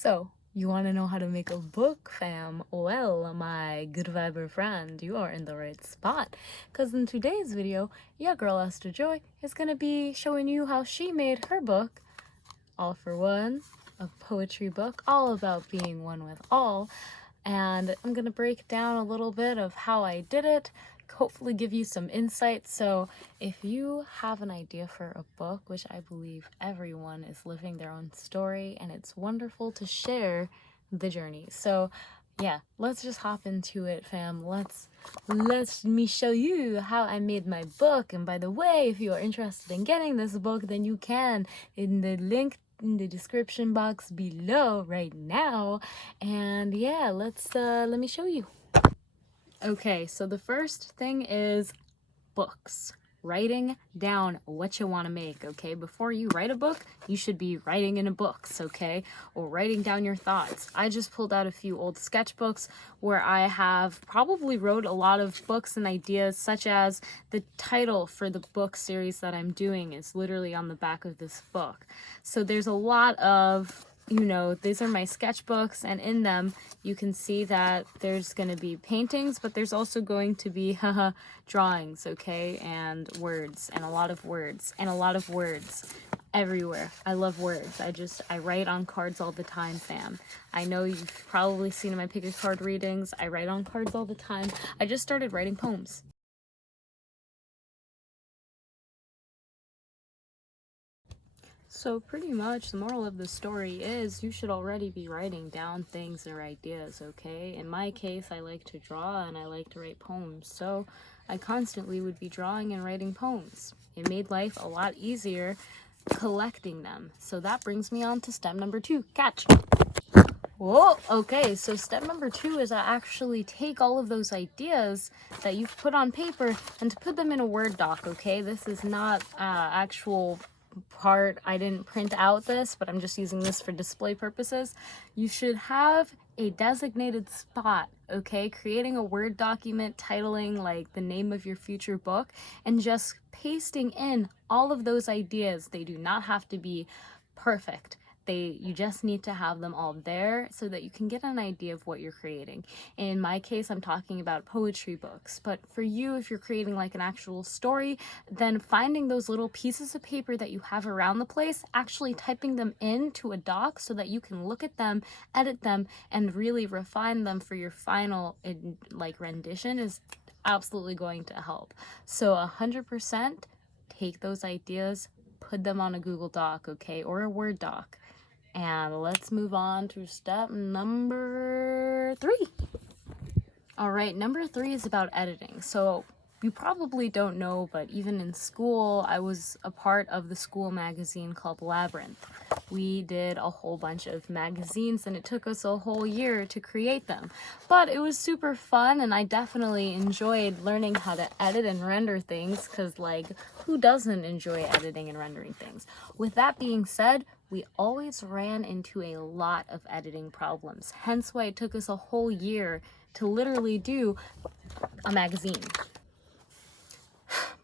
So, you want to know how to make a book, fam? Well, my good viber friend, you are in the right spot. Because in today's video, your girl Esther Joy is going to be showing you how she made her book, All for One, a poetry book all about being one with all. And I'm going to break down a little bit of how I did it, hopefully give you some insight. So if you have an idea for a book, which I believe everyone is living their own story, and it's wonderful to share the journey. So yeah, let's just hop into it, fam. Let me show you how I made my book. And by the way, if you are interested in getting this book, then you can in the link in the description box below right now. And yeah, let me show you. Okay, so the first thing is books. Writing down what you want to make, okay? Before you write a book, you should be writing in a books, okay? Or writing down your thoughts. I just pulled out a few old sketchbooks where I have probably wrote a lot of books and ideas, such as the title for the book series that I'm doing is literally on the back of this book. So there's a lot of, these are my sketchbooks, and in them you can see that there's going to be paintings, but there's also going to be drawings, okay, and words, and a lot of words, everywhere. I love words. I write on cards all the time, fam. I know you've probably seen in my pick a card readings, I write on cards all the time. I just started writing poems. So pretty much the moral of the story is you should already be writing down things or ideas, okay? In my case, I like to draw and I like to write poems, so I constantly would be drawing and writing poems. It made life a lot easier collecting them. So that brings me on to step number 2, catch. Whoa, okay, so step number 2 is I actually take all of those ideas that you've put on paper and to put them in a Word doc, okay? This is not actual part. I didn't print out this, but I'm just using this for display purposes. You should have a designated spot, okay? Creating a Word document titling like the name of your future book and just pasting in all of those ideas. They do not have to be perfect. You just need to have them all there so that you can get an idea of what you're creating. In my case, I'm talking about poetry books, but for you, if you're creating like an actual story, then finding those little pieces of paper that you have around the place, actually typing them into a doc so that you can look at them, edit them, and really refine them for your final rendition is absolutely going to help. So 100% take those ideas, put them on a Google Doc, okay, or a Word doc. And let's move on to step number 3. All right, number 3 is about editing. So you probably don't know, but even in school, I was a part of the school magazine called Labyrinth. We did a whole bunch of magazines and it took us a whole year to create them. But it was super fun and I definitely enjoyed learning how to edit and render things because, who doesn't enjoy editing and rendering things? With that being said, we always ran into a lot of editing problems, hence why it took us a whole year to literally do a magazine.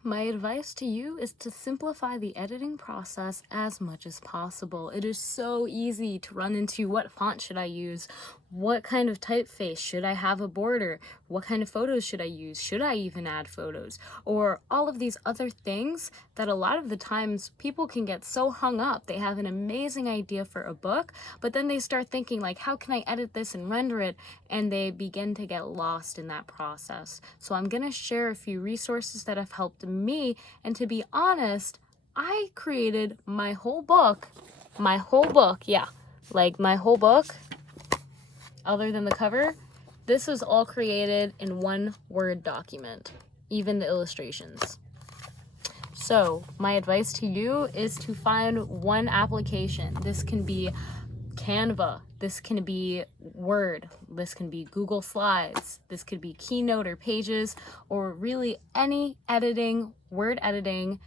My advice to you is to simplify the editing process as much as possible. It is so easy to run into what font should I use, what kind of typeface, should I have a border, what kind of photos should I use, should I even add photos, or all of these other things that a lot of the times people can get so hung up. They have an amazing idea for a book, but then they start thinking how can I edit this and render it, and they begin to get lost in that process. So I'm gonna share a few resources that have helped me, and to be honest, I created my whole book, other than the cover, this was all created in one Word document, even the illustrations. So my advice to you is to find one application. This can be Canva, this can be Word, this can be Google Slides, this could be Keynote or Pages, or really any editing, word editing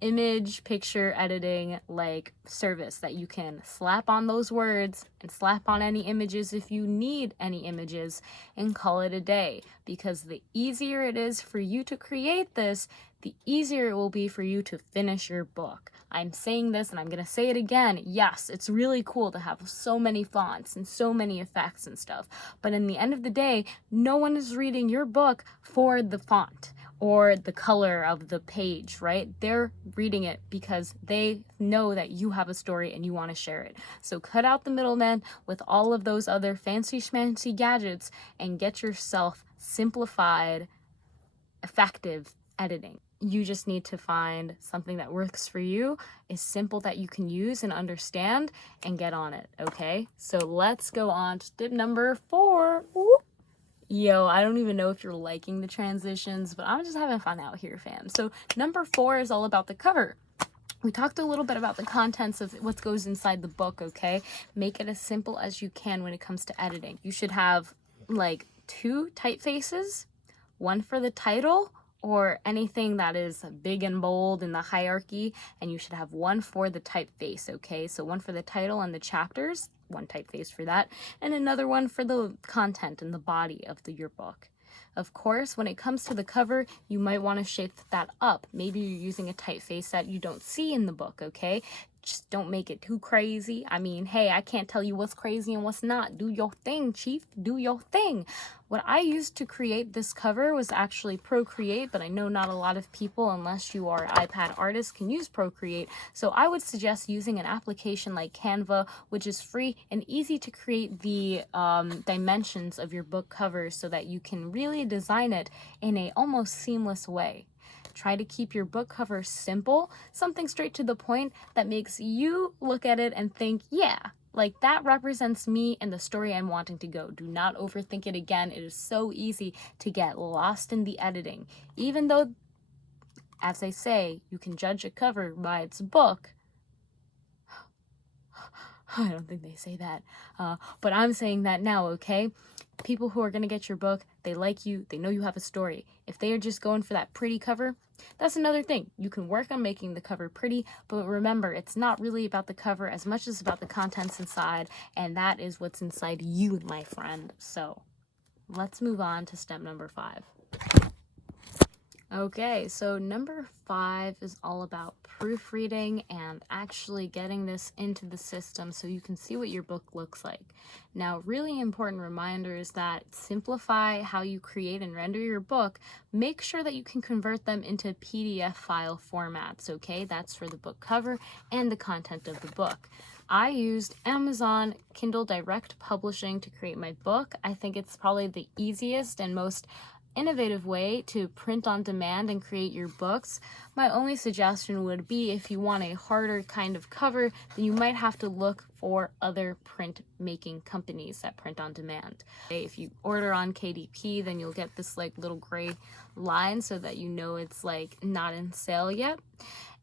image picture editing like service that you can slap on those words and slap on any images if you need any images and call it a day. Because the easier it is for you to create this, the easier it will be for you to finish your book. I'm saying this and I'm going to say it again. Yes, it's really cool to have so many fonts and so many effects and stuff. But in the end of the day, no one is reading your book for the font or the color of the page, right? They're reading it because they know that you have a story and you want to share it. So cut out the middleman with all of those other fancy schmancy gadgets and get yourself simplified, effective editing. You just need to find something that works for you, is simple, that you can use and understand, and get on it, okay? So let's go on to tip number 4. Whoop. Yo, I don't even know if you're liking the transitions, but I'm just having fun out here, fam. So number 4 is all about the cover. We talked a little bit about the contents of what goes inside the book, okay? Make it as simple as you can when it comes to editing. You should have like 2 typefaces, one for the title or anything that is big and bold in the hierarchy, and you should have one for the typeface, okay? So one for the title and the chapters, one typeface for that, and another one for the content and the body of your book. Of course, when it comes to the cover, you might want to shape that up. Maybe you're using a typeface that you don't see in the book, okay? Just don't make it too crazy. I mean, hey, I can't tell you what's crazy and what's not. Do your thing, chief. Do your thing. What I used to create this cover was actually Procreate, but I know not a lot of people, unless you are an iPad artist, can use Procreate. So I would suggest using an application like Canva, which is free and easy to create the dimensions of your book covers so that you can really design it in a almost seamless way. Try to keep your book cover simple, something straight to the point that makes you look at it and think, yeah, like that represents me and the story I'm wanting to go. Do not overthink it again. It is so easy to get lost in the editing. Even though, as they say, you can judge a cover by its book. I don't think they say that, but I'm saying that now, okay? People who are going to get your book, they like you, they know you have a story. If they are just going for that pretty cover, that's another thing. You can work on making the cover pretty, but remember, it's not really about the cover as much as about the contents inside, and that is what's inside you, my friend. So let's move on to step number 5. Okay, so number 5 is all about proofreading and actually getting this into the system so you can see what your book looks like. Now, really important reminder is that simplify how you create and render your book. Make sure that you can convert them into PDF file formats, okay? That's for the book cover and the content of the book. I used Amazon Kindle Direct Publishing to create my book. I think it's probably the easiest and most innovative way to print on demand and create your books. My only suggestion would be, if you want a harder kind of cover, then you might have to look for other print making companies that print on demand. If you order on KDP, then you'll get this like little gray line so that you know it's like not in sale yet.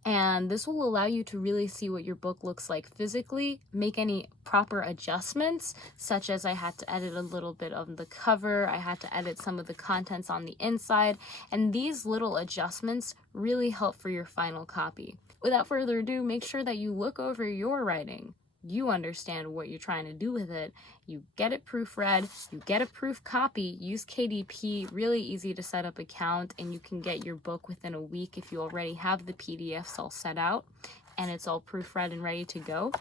And this will allow you to really see what your book looks like physically, make any proper adjustments, such as I had to edit a little bit of the cover, I had to edit some of the contents on the inside, and these little adjustments really help for your final copy. Without further ado, make sure that you look over your writing. You understand what you're trying to do with it. You get it proofread, you get a proof copy, use KDP, really easy to set up account, and you can get your book within a week if you already have the PDFs all set out and it's all proofread and ready to go.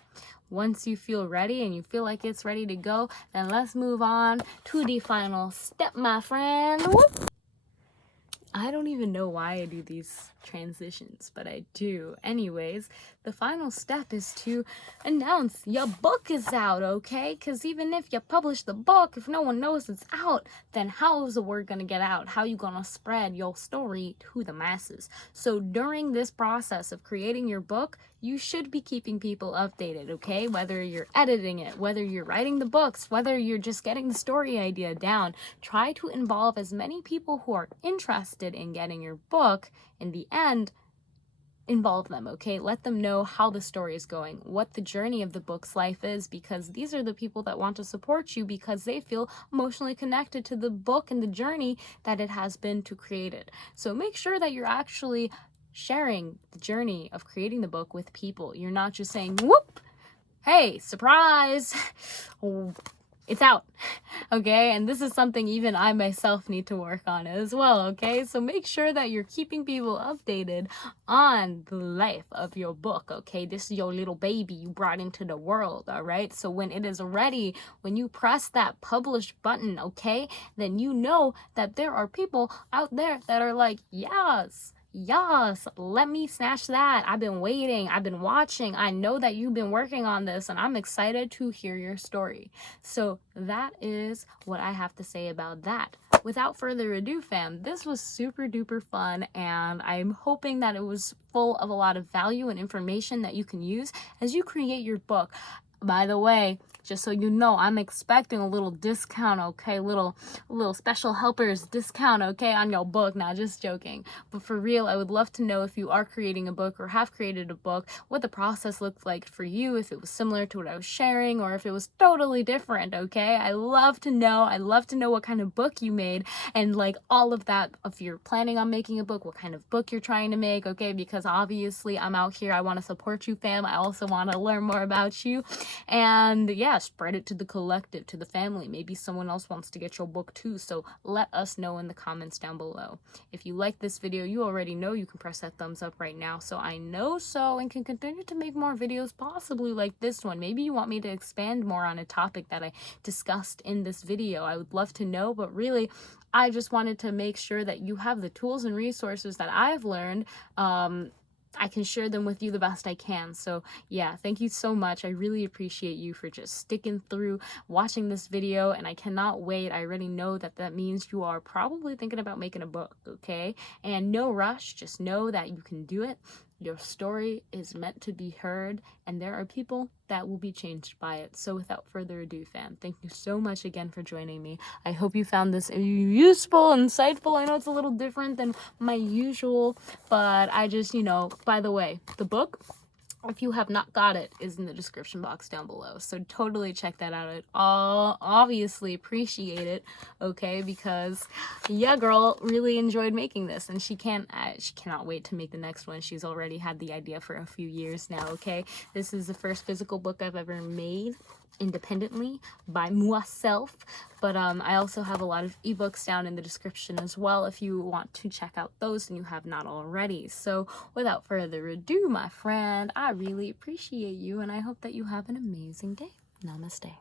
Once you feel ready and you feel like it's ready to go, then let's move on to the final step, my friend. Whoop. I don't even know why I do these transitions, but I do. Anyways, the final step is to announce your book is out, okay? Because even if you publish the book, if no one knows it's out, then how is the word going to get out? How are you going to spread your story to the masses? So during this process of creating your book, you should be keeping people updated, okay? Whether you're editing it, whether you're writing the books, whether you're just getting the story idea down, try to involve as many people who are interested in getting your book. In the end, involve them, okay? Let them know how the story is going, what the journey of the book's life is, because these are the people that want to support you because they feel emotionally connected to the book and the journey that it has been to create it. So make sure that you're actually sharing the journey of creating the book with people. You're not just saying, whoop, hey, surprise, it's out, okay? And this is something even I myself need to work on as well, okay? So make sure that you're keeping people updated on the life of your book, okay? This is your little baby you brought into the world, all right? So when it is ready, when you press that publish button, okay, then you know that there are people out there that are like, yes, let me snatch that. I've been waiting. I've been watching. I know that you've been working on this and I'm excited to hear your story. So that is what I have to say about that. Without further ado, fam, this was super duper fun and I'm hoping that it was full of a lot of value and information that you can use as you create your book. By the way, just so you know, I'm expecting a little discount, okay? Little special helpers discount, okay, on your book. Now, just joking. But for real, I would love to know if you are creating a book or have created a book, what the process looked like for you, if it was similar to what I was sharing or if it was totally different, okay? I love to know. I love to know what kind of book you made and like all of that. If you're planning on making a book, what kind of book you're trying to make, okay? Because obviously I'm out here. I want to support you, fam. I also want to learn more about you. And yeah, spread it to the collective, to the family. Maybe someone else wants to get your book too, so let us know in the comments down below. If you like this video, you already know you can press that thumbs up right now so I know so and can continue to make more videos, possibly like this one. Maybe you want me to expand more on a topic that I discussed in this video. I would love to know, but really I just wanted to make sure that you have the tools and resources that I've learned. I can share them with you the best I can. So yeah, thank you so much. I really appreciate you for just sticking through watching this video, and I cannot wait. I already know that that means you are probably thinking about making a book, okay? And no rush, just know that you can do it. Your story is meant to be heard, and there are people that will be changed by it. So without further ado, fam, thank you so much again for joining me. I hope you found this useful, insightful. I know it's a little different than my usual, but I just, by the way, the book, if you have not got it, is in the description box down below. So totally check that out. I'd obviously appreciate it, okay? Because yeah, girl really enjoyed making this, and she cannot wait to make the next one. She's already had the idea for a few years now, okay? This is the first physical book I've ever made independently by myself, but I also have a lot of ebooks down in the description as well if you want to check out those and you have not already. So without further ado, my friend, I really appreciate you and I hope that you have an amazing day. Namaste.